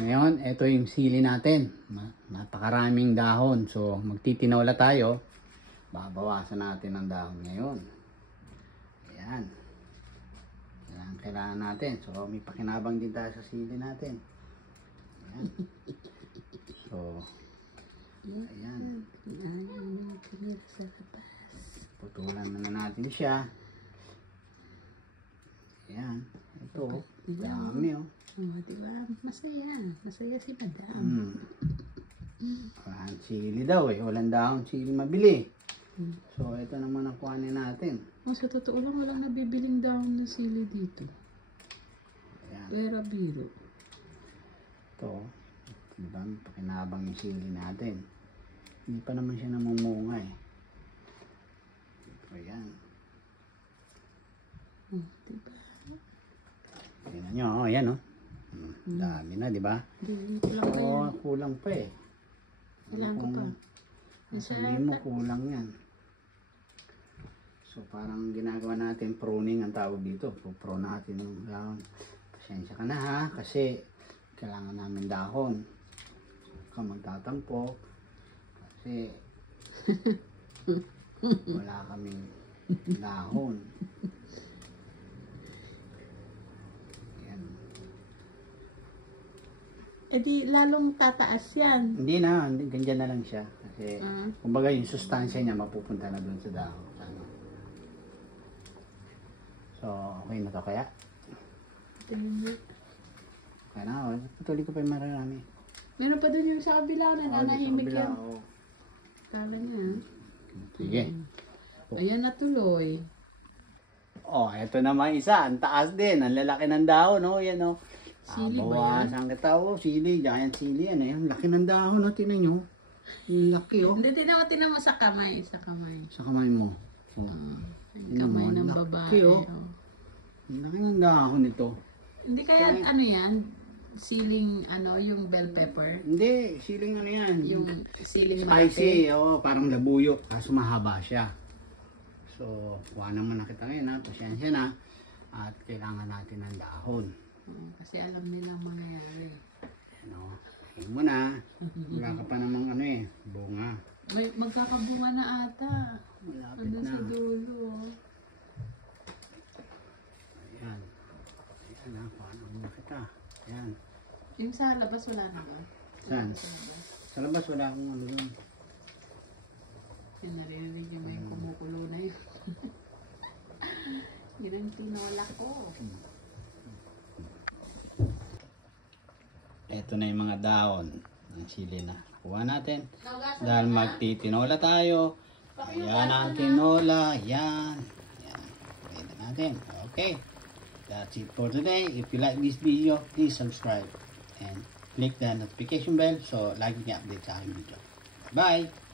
Ngayon, ito yung sili natin. Napakaraming dahon. So, magtitinola tayo. Babawasan natin ang dahon ngayon. Ayan. Kailangan natin. So, may pakinabang din tayo sa sili natin. Ayan. So, ayan. Putulan na natin siya. Ayan. Ito. Dami oh. Diba? Masaya. Masaya si Madam. Walang sili daw eh. Walang dahon sili mabili. So, ito naman ang kuhanin natin. Sa totoo lang, walang nabibiling dahon ng sili dito. Ayan. Pero biro. Ito. Diba? Pakinabang yung sili natin. Hindi pa naman siya namumunga eh. Ayan. Diba? Tingnan nyo. Oh, ayan oh. Dami na, di ba? Kulang pa eh. Kailangan ko pa. Sabihin mo, kulang yan. So, parang ginagawa natin pruning ang tawag dito. Pro natin yung dahon. Pasensya ka na ha, kasi kailangan namin dahon. Huwag ka magtatampo. Kasi wala kaming dahon. Eh di lalong tataas yan. Hindi na, ganyan na lang siya. Kasi, kumbaga yung sustansya niya mapupunta na dun sa dahon. Ano. So, okay na to kaya? Kaya na, patuloy ko pa yung marami. Meron pa dun yung sa kabila na nanahimik yan. Kala niya. Sige. Ayan na tuloy. Oh, eto naman isa. Ang taas din. Ang lalaki ng dahon. Oh, yan oh. Sili ba yan? Bawasan kita oh. Sili. Giant sili yan eh. Ang laki ng dahon. Oh, tinan nyo. Ang laki oh. Hindi, tinan mo sa kamay. Sa kamay. Sa kamay mo. Oh. Ang kamay ng babae. Oh. Ang laki ng dahon ito. Hindi kaya ano yan? Siling ano, yung bell pepper? Hindi. Siling ano yan. Yung siling spicy. Oh, parang labuyo. Kaso mahaba siya. So, kuha naman na kita ngayon ha. Pasensya na. At kailangan natin ng dahon. Kasi alam nila ang mangyayari. Ano, ayun mo na. Wala ka pa namang ano eh, bunga. May magkakabunga na ata. Malapit ano na. sa dulo. Ayan. Ayan ha, paano mo kita. Ayan. Yung sa labas wala naman. Saan? Sa labas. Sa labas wala akong ano yun. Yung narinig niyo may kumukulo na yun. Yun ang tinola ko. Ito na yung mga dahon ng sili na kuha natin. Dahil magtitinola tayo. Ayan ang tinola. Ayan. Ayan. Pwede natin. Okay. That's it for today. If you like this video, please subscribe. And click the notification bell so lagi niya update sa aking video. Bye!